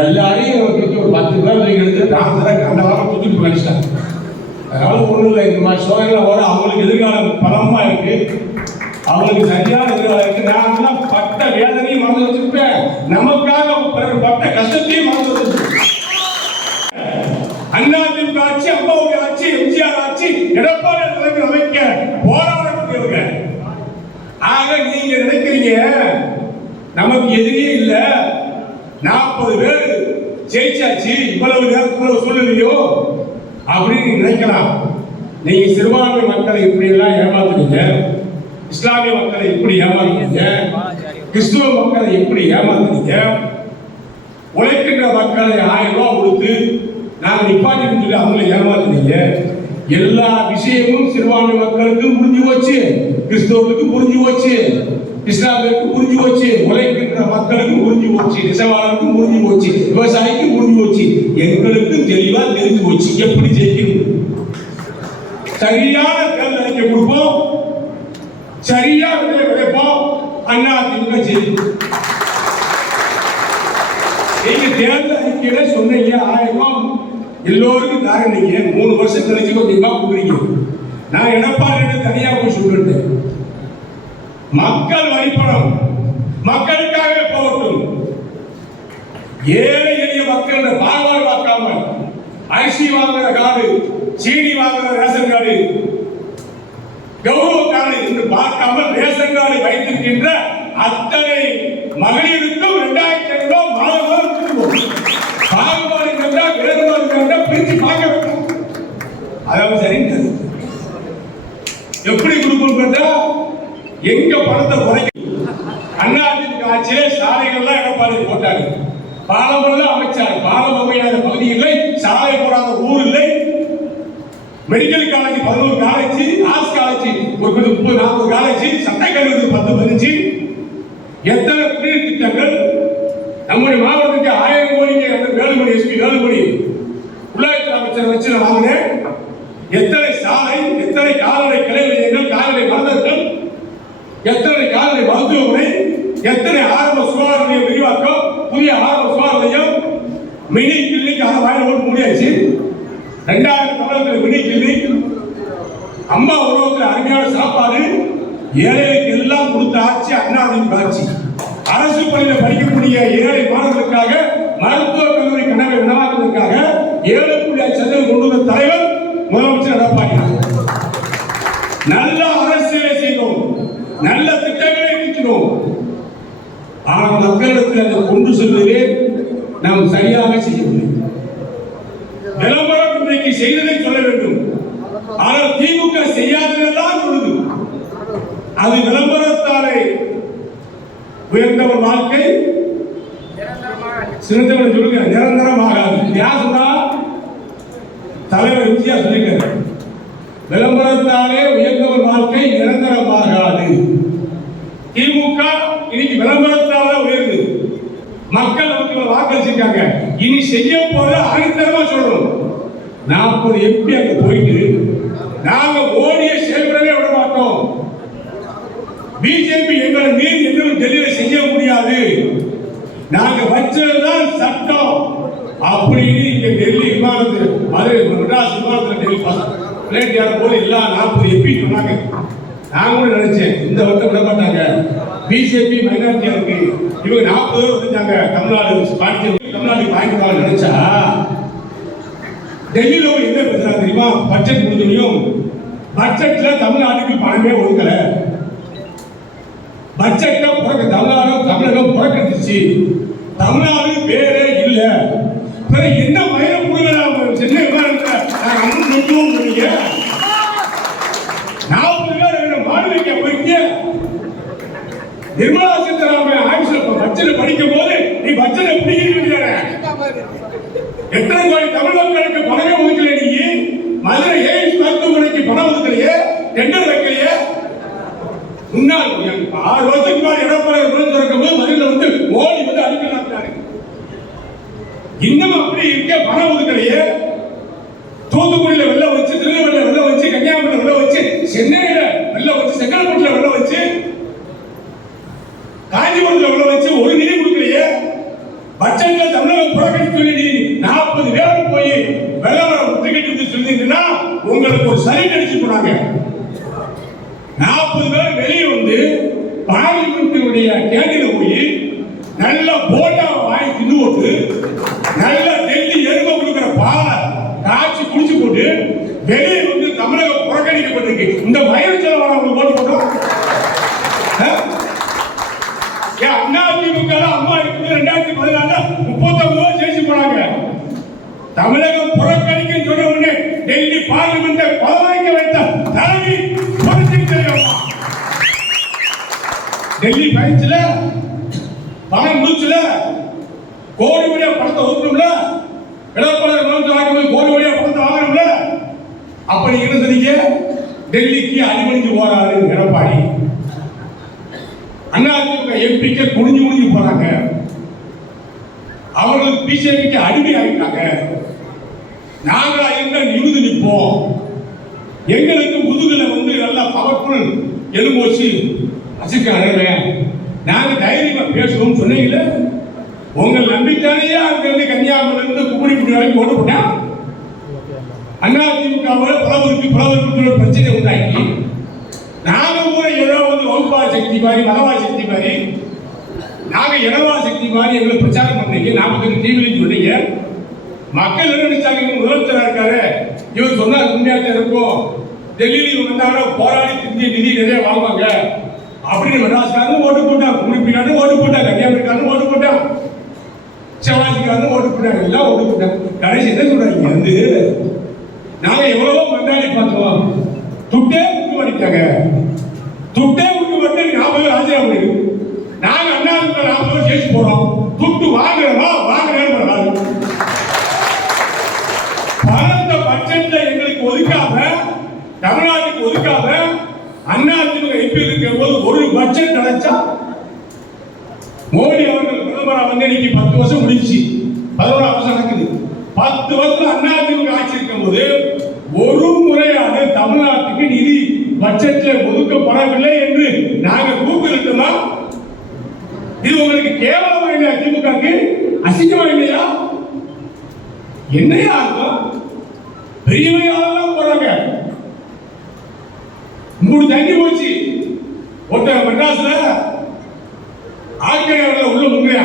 எல்லாரையும் ஒரு 10 பேர் எடுத்து டாக்டரை கண்டவாரம் தூக்கிட்டு போயிடுச்சாங்க. அதனால ஒன்றும் இல்லை, இந்த மாதிரி சோதனை வர அவங்களுக்கு எதிர்காலம் பலமா இருக்கு, அவங்களுக்கு சரியான எதிர்காலம் இருக்கு. நான் பட்ட வேதனையும் மறந்து வச்சிருப்பேன், நமக்காக பட்ட கஷ்டத்தையும் மறந்து வச்சிருப்பேன். அண்ணாதிமுக ஆட்சி, அம்மாவுடைய ஆட்சி, எம்ஜிஆர் ஆட்சி, எடப்பாடி தலைவர் அமைக்க போராடக்கூடியவங்க. ஆக நீங்க நினைக்கிறீங்க நமக்கு எதிரியே இல்ல, 40 பேர் ஜெயிச்சாச்சு, இவ்வளவு நேரத்தில் சூழ்நிலையோ அப்படின்னு நினைக்கலாம். நீங்க சிறுபான்மை மக்களை இப்படி எல்லாம் ஏமாத்துறீங்க, இஸ்லாமிய மக்களை எப்படி ஏமாத்துறீங்க, கிறிஸ்துவ மக்களை எப்படி ஏமாத்துறீங்க, உழைக்கின்ற மக்களை 1000 ரூபாய் கொடுத்து நாங்க நிப்பாட்டி சொல்லி அவங்களை ஏமாத்துறீங்க. எல்லா விஷயமும் சிறுபான்மை மக்களுக்கு புரிஞ்சு போச்சு, கிறிஸ்தவர்களுக்கு புரிஞ்சு போச்சு, இஸ்லாமியருக்கு புரிஞ்சு போச்சு, உழைக்கின்ற மக்களுக்கு புரிஞ்சு போச்சு, நெசவாளருக்கு புரிஞ்சு போச்சு, விவசாயிக்கு புரிஞ்சு போச்சு, எங்களுக்கு தெளிவா தெரிஞ்சு போச்சு எப்படி ஜெயிக்கணும். சரியான தேர்தல் அறிக்கை கொடுப்போம், சரியா விளைப்போம், அதிமுக ஜெயிக்கும். நீங்க தேர்தல் அறிக்கையில சொன்னீங்க 1000 ரூபாய் எல்லோருக்கும் தாரீங்க, 3 வருஷம் கழிச்சு கொஞ்சமா கொடுக்குறீங்க. நான் எடப்பாடி தனியா போய் சொல்லிட்டேன், மக்கள் வரிப்பணம் மக்களுக்காகவே போகட்டும், ஏழை எளிய மக்கள் பால்வாடு பார்க்காம அரிசி வாங்குற கார்டு, சீனி வாங்குற ரேஷன் கார்டு, கௌரவ கார்டு என்று பார்க்காமல் ரேஷன் கார்டு வைத்திருக்கின்ற அத்தனை மகளிருக்கும் 2000 ரூபாய் மாதம் பாகுபாடு கண்டா வேறுபாடு கண்டா பிரிச்சு பார்க்க வேண்டும். அதாவது சரிங்க எப்படி கொடுக்கணும் கேட்டா எங்க பணத்தை குறைக்க. அதிமுக ஆட்சியிலே சாலைகள்லாம் எடப்பாடி போட்டாங்க, பாலம் எல்லாம் அமைச்சார், பாலம் அமையாத பகுதி இல்லை, சாலை போடாத ஊர் இல்லை, medical college 11 college, arts college ஒரு 30-40 காலேஜ், சட்டக்கல்லூரி 10-15, எத்தனை குடிநீர் திட்டங்கள் நம்முடைய மாவட்டத்துக்கு 1000 கோடிக்கு வேலுமணி எஸ்பி வேலுமணி உள்ளாட்சி அமைச்சர் வச்சு வாங்கினேன். எத்தனை சாலை, எத்தனை கால்நடை கிளை நிலையங்கள், கால்நடை மருந்தர்கள், எத்தனை கால்நடை மருத்துவமனை, எத்தனை ஆரம்ப சுகாதார நிலையம் விரிவாக்கம், புதிய ஆரம்ப சுகாதார நிலையம், மினி கிளினிக் அதை வாங்கி போட்டு முடியாச்சு. 2000 தமிழகத்தில் மினி கிளினிக், அம்மா உணவகத்தில் அருமையான சாப்பாடு, ஏழைகளுக்கு எல்லாம் கொடுத்த ஆட்சி அதிமுக ஆட்சி. அரசு பள்ளியில் படிக்கக்கூடிய ஏழை மாணவர்களுக்காக மருத்துவ கல்லூரி கனவை நனவாக்குவதற்காக 7.5 சதவீதம் கொண்டு வந்த தலைவர் முதலமைச்சர் எடப்பாடி. நல்ல அரசியலை செய்தோம், நல்ல திட்டங்களை இருக்கிறோம், ஆனால் மக்களிடத்தில் அதை கொண்டு செல்வதே நாம் சரியாக செய்யவில்லை. விளம்பரம் இன்றைக்கு செய்ததை சொல்ல வேண்டும், ஆனால் திமுக செய்யாததெல்லாம் சொல்லுது. அது விளம்பரத்தாலே உயர்ந்தவர் வாழ்க்கை சிறந்தவர் சொல்லுங்க நிரந்தரமாகாது. யார் சொன்னா? தலைவர் எம்ஜிஆர் சொல்லிருக்காரு, விளம்பரத்தாலே உயர்ந்தவர் வாழ்க்கை நிரந்தரமாகாது. திமுக இன்னைக்கு விளம்பரத்தால உயர்ந்து மக்கள் நமக்கு வாக்களிச்சிருக்காங்க, இனி செய்ய போற அனைத்தரமா சொல்றோம். 40 எம்பி அங்க போயிட்டு நாங்க ஓடிய செயல்படவே விட மாட்டோம், பிஜேபி எங்களை மீறி எதுவும் டெல்லியில செய்ய முடியாது, நாங்க வச்சதுதான் சட்டம் அப்படின்னு இங்க டெல்லி விமானத்தில் மதுரை மெட்ராஸ் விமானத்தில் டெல்லி பிளேட் ஏற போது எல்லாம் 40 எம்பி சொன்னாங்க. நான் கூட நினைச்சேன் இந்த வருஷம் விட மாட்டாங்க, பிஜேபி மைனாரிட்டியா இருக்கு, இவங்க 40 பேர் வந்துட்டாங்க தமிழ்நாடு வாங்கிக்கலாம் நினைச்சா டெல்லியில என்ன பேசுறாங்க தெரியுமா? பட்ஜெட் முடிஞ்சதையும் பட்ஜெட்ல தமிழ்நாட்டுக்கு பணமே ஒதுக்கல, பட்ஜெட்ல தமிழகம் புறக்கணிச்சு, தமிழ்நாடு பேரே இல்ல, என்ன மயிலம் புடுங்க சென்னை விமானத்தில் 40 பேர் மாநில போயிட்டு நிர்மலா சீதாராமன் ஆயுஷ் பட்ஜெட் படிக்கும் போது நீ பட்ஜெட் எப்படி எத்தனை கோடி தமிழ் மக்களுக்கு பணமே ஒதுக்கல, நீ மதுரை ஏஎஸ் மருத்துவமனைக்கு பணம் ஒதுக்கலையே, டெண்டர் வைக்கலையே. முன்னாள் 6 வருஷத்துக்கு முன்னாடி எடப்பாடி திறக்கும் போது மதுரையில் வந்து மோடி வந்து அடிக்கலாட்டாரு, இன்னும் அப்படி இருக்க பணம் ஒதுக்கலையே. தூத்துக்குடியில வெள்ள வச்சு, திருநெல்வேலியில வெள்ள வச்சு, கன்னியாகுமரியில வெள்ள வச்சு, சென்னையில வெள்ள வச்சு, செங்கல்பட்டுல வெள்ள வச்சு, காஞ்சிபுரத்துல வெள்ள வச்சு ஒரு நிதி கொடுக்கலையே. பட்ஜெட்ல தமிழகம் போனாங்க. 40 பேர் வெளியே வந்து பார்லிமெண்ட்டுடைய கேண்டில போய் நல்ல போட்டா வாங்கி தின்னு போட்டு நல்ல டெல்லி எருமை கொடுக்கிற பாலை காய்ச்சி குடிச்சு போட்டு வெளியே வந்து தமிழகம் புறக்கணிக்கப்பட்டிருக்கு. இந்த வயிறு செலவான அவங்க ஓட்டு போட்டோம். அதிமுக அம்மா இருக்கு 2014 39 ஜெயிச்சு போனாங்க. தமிழகம் புறக்கணிக்கும் சொன்ன உடனே டெல்லி பார்லிமெண்டை பதவாய்க்க வைத்த தலைவி டெல்லி பயத்துல பணம் முடிச்சுல கோடி வழியா பணத்தை ஒதுக்கணும்ல, எடப்பாடி கோடி வழியா பணத்தை வாங்கணும்ல. அப்படி என்ன சொன்னீங்க? டெல்லிக்கு அடிமணிஞ்சு போறாரு எடப்பாடி. அதிமுக எம்பிக்கு குனிஞ்சு போறாங்க. அவர்களுக்கு பிஜேபிக்கு அடிமை ஆகிட்டாங்க. நாங்களா எங்க நிமிந்து நிற்போம். எங்களுக்கு முதுகுல வந்து நல்லா பவர்ஃபுல் எலும்பு வச்சு வச்சிருக்காங்க. நாங்க தைரியமா பேசுவோம் சொன்னீங்கல்ல. உங்கள் நம்பிக்கையாலேயே அங்க இருந்து கன்னியாகுமரியில இருந்து கும்படிப்பட்டி வரைக்கும் ஓட்டு போட்டா அதிமுகவோட புலவருக்கு பிரச்சனை உண்டாக்கி நாங்க கூட ஏதோ வந்து வகுப்பா சக்தி மாதிரி மதவா சக்தி மாதிரி நாங்க இடவா சக்தி மாதிரி எங்களை பிரச்சாரம் பண்ணீங்க. 45 டிவிலையும் சொன்னீங்க. மக்கள் என்ன நினைச்சாங்க? முதலமைச்சரா இருக்காரு, இவர் சொன்னா உண்மையாக இருக்கும், டெல்லியில வந்தாங்கன்னா போராடி திருந்தி நிதி நிறைய வாங்குவாங்க அப்படின்னு மெட்ராஸ்காரன் ஓட்டு போட்டான், குடிப்பினாலும் ஓட்டு போட்டான், கன்னியாகுமரிக்காரன் ஓட்டு போட்டான், சிவாஜிக்காரன் ஓட்டு போட்டாங்க, எல்லாம் ஓட்டு போட்டாங்க. கடைசி என்ன சொல்றாங்க? வந்து நாங்க எவ்வளவோ மண்டாடி பார்த்தோம், துட்டே முட்டு பண்ணிட்டாங்க. துட்டே முட்டு பண்ணி 40 ராஜினாமா பண்ணிருக்கு. நாங்க அண்ணாதிமுக 40 ஜெயிச்சு போறோம். துட்டு வாங்குறோமா வாங்குறேன். பணத்தை பட்ஜெட்ல எங்களுக்கு ஒதுக்காம, தமிழ்நாட்டுக்கு ஒதுக்காம அதிமுக எம்பி இருக்கும் போது ஒரு பட்ஜெட் கிடைச்சா மோடி அவர்கள் பிரதமரா வந்து இன்னைக்கு 10 வருஷம் முடிச்சு 11 வருஷம் நடக்குது. 10 வருஷம் அதிமுக ஆட்சி இருக்கும் போது ஒரு முறையாக தமிழ்நாட்டுக்கு நிதி பட்ஜெட்ல ஒதுக்கப்படவில்லை என்று நாங்க கூப்பிட்டுமா? இது உங்களுக்கு கேவலமா இல்லையா? திமுகக்கு அசிங்கமா இல்லையா? என்னையா இருக்கும்? பெரியவையாலாம் போறாங்க. 3 தண்ணி போச்சு. ஒருத்த மெட்ராஸ்ல ஆக்கிரமிப்புல உள்ள முங்கையா,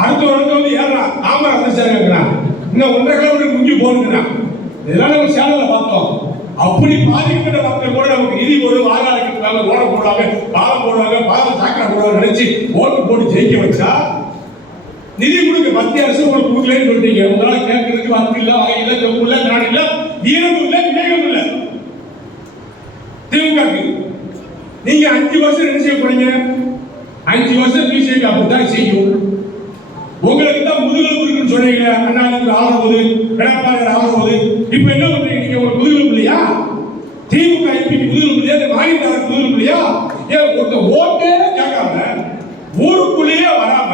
அடுத்த வருடம் வந்து ஏறான் தாமரை அமைச்சாருங்கிறான், இன்னும் 1.5 கிலோமீட்டர் முங்கி போனுங்கிறான். இதெல்லாம் நம்ம சேனல்ல பார்த்தோம். அப்படி பாதிக்கப்பட்ட மக்கள் கூட நமக்கு நிதி போடும், ஆதாரத்துக்காக ஓட போடுவாங்க, பாலம் போடுவாங்க, பாலம் சாக்கடை போடுவாங்க நினைச்சு ஓட்டு போட்டு ஜெயிக்க வச்சா நிதி கொடுக்க மத்திய அரசு உங்களுக்கு கொடுக்கலன்னு சொல்லிட்டீங்க. உங்களால கேட்கறதுக்கு வாக்கு இல்ல, வகை இல்ல, செப்பு இல்ல, நாடு இல்ல, வீரம் இல்ல, விவேகம் இல்ல. திமுகக்கு நீங்க 5 வருஷம் என்ன செய்ய போறீங்க? 5 வருஷம் பிஜேபி அப்படித்தான் செய்யும். உங்களுக்கு தான் முதுகெலும்பு இருக்குன்னு சொன்னீங்க. அண்ணாவுக்கு ஆகும்போது, எடப்பாடி ஆகும்போது, இப்ப என்ன பண்றீங்க? நீங்க ஒரு முதுகெலும்பு இல்லையா? திமுக எம்பிக்கு முதுகெலும்பு இல்லையா? மாநிலத்தாருக்கு முதுகெலும்பு இல்லையா? ஏன் ஒருத்த ஓட்டே கேட்காம, ஊருக்குள்ளேயே வராம,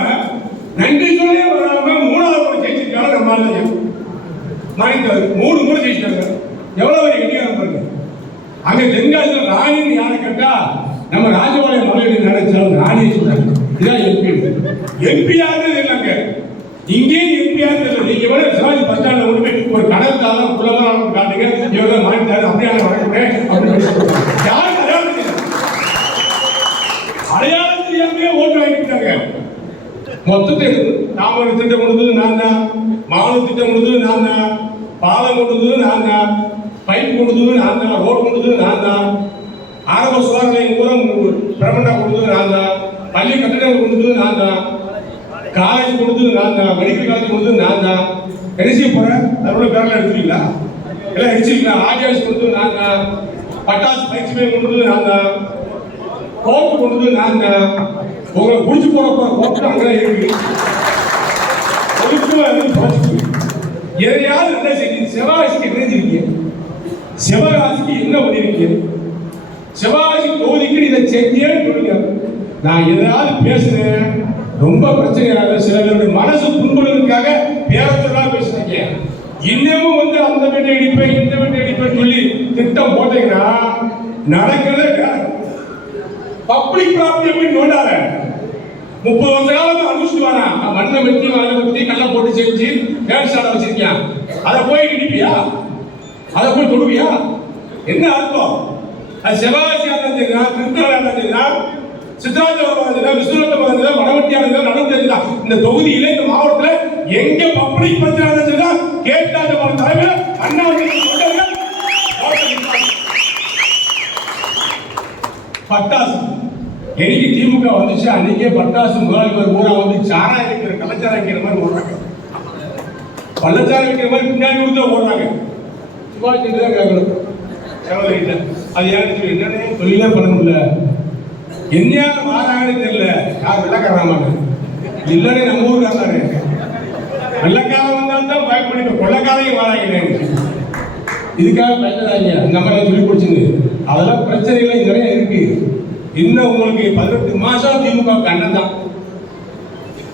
நன்றி சொல்லே வராம 3வது முறை ஜெயிச்சிருக்காங்க. நம்ம மாநிலத்தார் 3 முறை ஜெயிச்சிருக்காங்க. எவ்வளவு கெட்டிக்காரன் பாருங்க. அங்க தென்காசியில் ராணின்னு யாரை கேட்டா நம்ம ராஜபாளையம் மலையில் நினைச்சாலும் ராணியை சொல்றாங்க. இதான் எம்பி யாரு இல்லைங்க. இங்கேயும் எம்பி யாரு இல்லை. நீங்க வேற சிவாஜி பஸ் ஸ்டாண்ட்ல கொண்டு போய் ஒரு கடற்காலம் குலவரம் காட்டுங்க, இவங்க மாட்டாரு அப்படியான வழக்கு அப்படின்னு யாரும் அடையாளம் தெரியாமே ஓட்டு வாங்கிட்டாங்க. மொத்தத்தை தாமரை திட்டம் கொடுத்தது நான் தான், மாவு திட்டம் கொடுத்தது நான் தான், பாலம் கொடுத்தது நான் தான், பைப் கொடுத்தது நான் தான், ரோடு கொடுத்தது நான் தான், ஆரம்ப சுகாதார நிலையம் கூட பிரபண்டா கொடுத்தது நான் தான், பள்ளி கட்டிடம் கொடுத்தது நான் தான், காலேஜ் கொடுத்தது நான் தான், மெடிக்கல் காலேஜ் கொடுத்தது நான் தான். கடைசி போறேன் அதோட பேர்ல எடுத்துட்டீங்களா? எல்லாம் அடிச்சிருக்கீங்களா? ஆர்டிஎஸ் கொடுத்தது நான் தான், பட்டாசு பயிற்சி மையம் கொடுத்தது நான் தான், கோர்ட்டு கொடுத்தது நான் தான். உங்களை குடிச்சு போற கோர்ட்டு அங்கதான் இருக்கு. எதையாவது என்ன செய்ய? சிவகாசிக்கு நினைஞ்சிருக்கீங்க. சிவகாசிக்கு என்ன பண்ணிருக்கீங்க? சிவகாசி தொகுதிக்கு இதை செஞ்சேன்னு சொல்லுங்க. நான் எதாவது பேசுறேன், ரொம்ப பிரச்சனையாக சில பேருடைய மனசு புண்படுவதற்காக பேரத்தெல்லாம் பேசுறீங்க. இன்னமும் வந்து அந்த வீட்டை இடிப்பேன் இந்த வீட்டை இடிப்பேன்னு சொல்லி திட்டம் போட்டீங்கன்னா நடக்கிறதே வேற. பப்ளிக் ப்ராப்பர்ட்டி எப்படி நோண்டாத 30 வருஷ காலம் அனுப்பிச்சுட்டு வரா. மண்ணை வெட்டி வாழை வெட்டி கல்லை போட்டு செஞ்சு டான்ஸ் ஆட வச்சிருக்கியா? அதை போய் இடிப்பியா? அதை போய் தொடுவியா? என்ன அர்த்தம்? அது சிவகாசி ஆனந்தா, திருத்தணி ஆனந்தா, சித்ராஜபுரம், விஸ்வநாதபுரம், வடவட்டியானதா, நடுவட்டா, இந்த தொகுதியில இந்த மாவட்டத்தில் எங்க பப்ளிக் பிரச்சனை கேட்டாஜபுர தலைவர் அண்ணா பட்டாசு. எனக்கு திமுக வந்துச்சு அன்னைக்கே பட்டாசு முதலாளி ஊரா வந்து சாராயம் வைக்கிற கள்ளச்சாரம் வைக்கிற மாதிரி ஓடுறாங்க, பள்ளச்சாரம் வைக்கிற மாதிரி பின்னாடி வந்து ஓடுறாங்க. சுபாஷ் தான் கேட்கணும் அது யாருக்கு என்னன்னே தொழிலே பண்ண முடியல, என்ன மாறாங்கன்னு தெரியல. யார் வெள்ளக்காரன் இல்லைன்னு நம்ம ஊருக்காரே வெள்ளக்காரன் வந்தால்தான் பயப்படிட்டு கொள்ளக்காரையும் மாறாங்க. இதுக்காக பயப்படாதீங்க, அந்த மாதிரி சொல்லி கொடுச்சுங்க. அதெல்லாம் பிரச்சனைகள் நிறைய இருக்கு. இன்னும் உங்களுக்கு 18 மாசம் திமுக அண்ணன் தான்.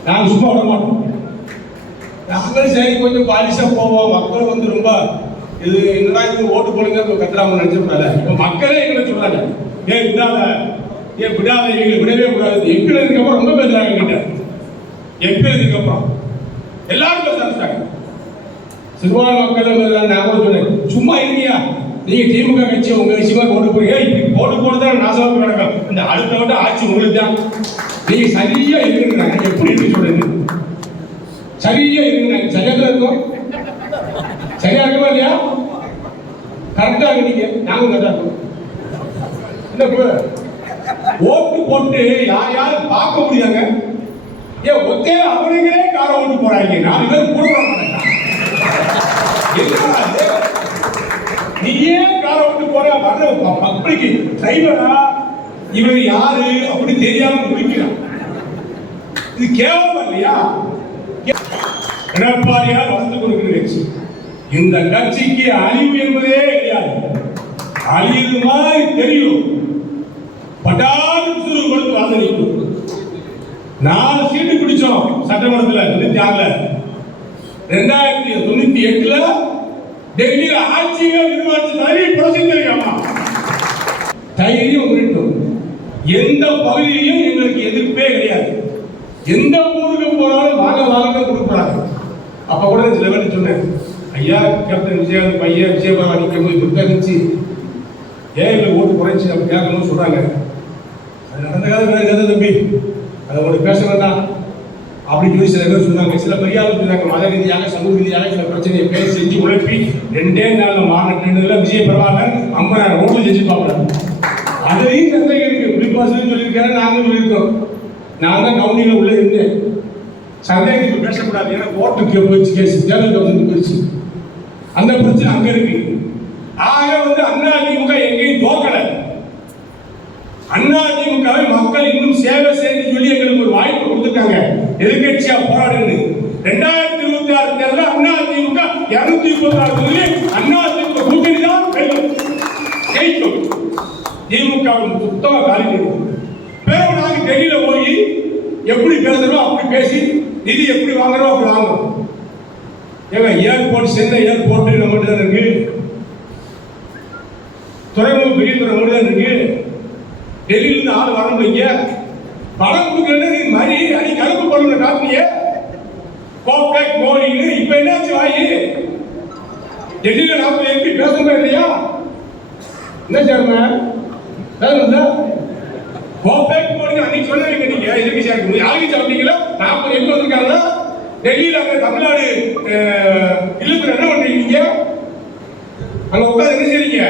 நாங்க சும்மா விட மாட்டோம். நாங்களும் சரி கொஞ்சம் பாலிசா போவோம். மக்கள் வந்து ரொம்ப இது என்னடா இது ஓட்டு போடுங்க கத்துறாங்க நினைச்சப்படாத. இப்போ மக்களே எங்களை சொல்றாங்க, ஏன் விடாத, ஏன் விடாத, எங்களை விடவே கூடாது. எங்களுக்கு அப்புறம் ரொம்ப பேசுறாங்க கிட்ட. எங்களுக்கு அப்புறம் எல்லாரும் பேச ஆரம்பிச்சாங்க. சிறுபான்மை மக்கள் நான் கூட சொன்னேன், சும்மா இருக்கியா நீங்க திமுக கட்சி உங்க விஷயமா ஓட்டு போறீங்க, இப்படி ஓட்டு போடுதான் நாசமா நடக்கும். இந்த அடுத்த வட்ட ஆட்சி உங்களுக்கு தான். நீங்க சரியா இருக்கிறாங்க. எப்படி இருக்கு சொல்றது? சரியா இருக்கிறாங்க. சரியா தான் இருக்கும். சரியா இருக்குமா இல்லையா? கரெக்டா இருக்கீங்க, நாங்களும் கரெக்டா இருக்கோம். என்ன ஓட்டு போட்டு யார் யாரும் பார்க்க முடியாங்க? ஏன் ஒத்தையில அவனுங்களே கார ஓட்டு போறாங்க. 4 பேர் கூட நீ ஏன் கார ஓட்டு போற? வர்ற மக்களுக்கு டிரைவரா இவர் யாரு அப்படி தெரியாம முடிக்கிறான். இது கேவலம் இல்லையா? எடப்பாடியா வளர்ந்து கொடுக்கிற கட்சி. இந்த கட்சிக்கு அழிவு என்பதே கிடையாது. அழிவு மாதிரி தெரியும். பட்டாளி சுரு கொடுத்து வாதளிக்கும். 4 சீட்டு பிடிச்சோம் சட்டமன்றத்தில் 96ல. 2098ல டெல்லியில ஆட்சியை நிர்வாகிச்ச பிரசித்தமா தைரியம் உரிட்டும். எந்த பகுதியிலும் எங்களுக்கு எதிர்ப்பே கிடையாது. எந்த ஊருக்கு போனாலும் வாங்க வாங்க கொடுக்குறாங்க. அப்ப கூட சில பேர் சொன்னேன், ஐயா கேப்டன் விஜயகாந்த் பையன் விஜயபாலா நிற்கும் போது துர்கா இருந்துச்சு, ஏன் எங்களுக்கு ஓட்டு குறைஞ்சி அப்படி கேட்கணும்னு சொல்றாங்க. அது நடந்த காலம் வேற கதை தம்பி, அதை ஒரு பேச வேண்டாம் அப்படின்னு சொல்லி சில பேர் சொன்னாங்க. சில பெரியாரும் சொன்னாங்க, மத ரீதியாக சமூக ரீதியாக சில பிரச்சனையை பேர் செஞ்சு உழைப்பி 2 நாள் மாநில விஜய பிரபாகர் 50,000 ஓட்டு ஜெயிச்சுப்பாங்க. அதையும் சந்தேகம் இருக்கு. புலிபாசு சொல்லியிருக்காரு, நாங்களும் சொல்லியிருக்கோம். நான் தான் கவுண்டியில் உள்ள இருந்தேன். சந்தேகத்துக்கு பேசக்கூடாது, ஏன்னா கோர்ட்டுக்கு போயிடுச்சு, கேஸ் தேர்தல் கவுன்சிலுக்கு போயிடுச்சு. அந்த பிரச்சனை அங்க இருக்கு. ஆக வந்து அதிமுக எங்கேயும் தோக்கல. அதிமுகவை மக்கள் இன்னும் சேவை செய்து சொல்லி எங்களுக்கு ஒரு வாய்ப்பு கொடுத்துருக்காங்க. எதிர்கட்சியா போராடுங்க. 2026 தேர்தலில் அதிமுக 236 தொகுதி அதிமுக கூட்டணி தான் ஜெயிக்கும். திமுக சுத்தமாக காலி பண்ணுவோம். பிறகு நாங்கள் டெல்லியில போய் எப்படி பேசுறோம் அப்படி பேசி நிதி எப்படி வாங்குறோம் அப்படி வாங்குறோம். ஏங்க ஏர்போர்ட், சென்னை ஏர்போர்ட் நம்மகிட்ட தான் இருக்கு. துறைமுகம் பெரிய துறை நம்மகிட்ட தான் இருக்கு. டெல்லியிலிருந்து ஆள் வர முடியுங்க. பணம் கொடுக்கறது மாதிரி அடி கருப்பு போடுற காப்பிய கோபேக் மோடின்னு இப்ப என்னாச்சு வாயி? டெல்லியில 40 MP பேசணும் இல்லையா? என்ன சேர்மன் கோபேக் மோடி அன்னைக்கு சொன்னீங்க. நீங்க எதுக்கு சேர்க்கணும்? யாருக்கு சாப்பிட்டீங்களா? 40 MP வந்திருக்காங்க. டெல்லியில அங்க தமிழ்நாடு இல்லத்துல என்ன பண்றீங்க? அங்க உட்காந்து என்ன செய்றீங்க?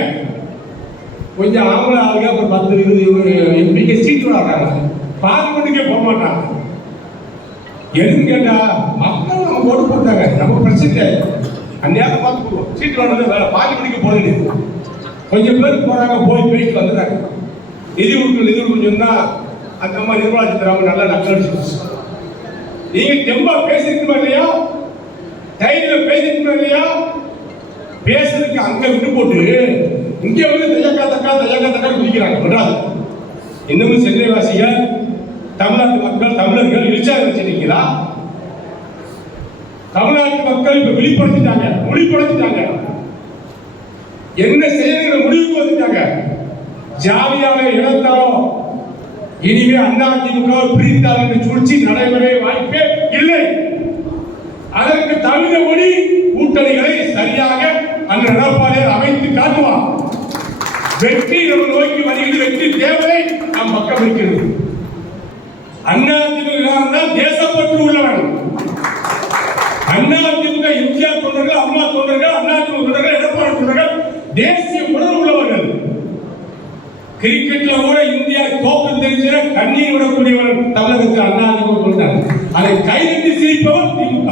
கொஞ்சம் ஆம்பளை ஆளுங்க ஒரு 10-20 எம்பிக்கு சீட் விடாங்க. பார்லிமெண்ட்டுக்கே போக மாட்டாங்க. எதுன்னு கேட்டா மக்கள் நம்ம ஓட்டு போட்டாங்க, நம்ம பிரச்சனை அந்நேரம் பார்த்துக்குவோம். சீட் வாங்கினது வேலை, பார்லிமெண்ட்டுக்கு போகுது. கொஞ்சம் பேர் போறாங்க, போய் பேசிட்டு வந்துடுறாங்க. நிதி கொடுக்கணும் சொன்னா அந்த அம்மா நிர்மலா சீதாராமன் நல்லா நக்கடிச்சு. நீங்க தெம்பா பேசிருக்கா இல்லையா? தைரியம் பேசிருக்கா இல்லையா? பேசுறதுக்கு அங்க விட்டு போட்டு இங்க வந்து தையக்கா குதிக்கிறாங்க. பண்றாங்க. இன்னமும் சென்னை வாசிகள், தமிழ்நாட்டு மக்கள், தமிழர்கள் இழிச்சாக வச்சிருக்கீங்களா? தமிழ்நாட்டு மக்கள் இப்ப விழிப்படுத்திட்டாங்க, மொழிப்படுத்திட்டாங்க. என்ன செய்யற முடிவுக்கு வந்துட்டாங்க. ஜாலியாக இழந்தாலும் இனிமே அதிமுக பிரித்தால் என்ற சூழ்ச்சி நடைபெற வாய்ப்பே இல்லை. அதற்கு தமிழ் மொழி கூட்டணிகளை சரியாக அந்த எடப்பாடியார் அமைத்து காட்டுவார். வெற்றி நம்ம நோக்கி வருகிறது. வெற்றி தேவை நம் பக்கம் இருக்கிறது. அதிமுக தேசப்பற்று உள்ளவன். அதிமுக எம்ஜிஆர் தொண்டர்கள், அம்மா தொண்டர்கள், அதிமுக தொண்டர்கள், எடப்பாடி தொண்டர்கள் தேசிய உணர்வு உள்ளவர்கள். கிரிக்கெட்ல கூட இந்தியா தோற்று தெரிஞ்ச கண்ணீர் விடக்கூடியவன் தமிழகத்தில் அதிமுக தொண்டர். அதை கைதட்டி சிரிப்பவன் திமுக.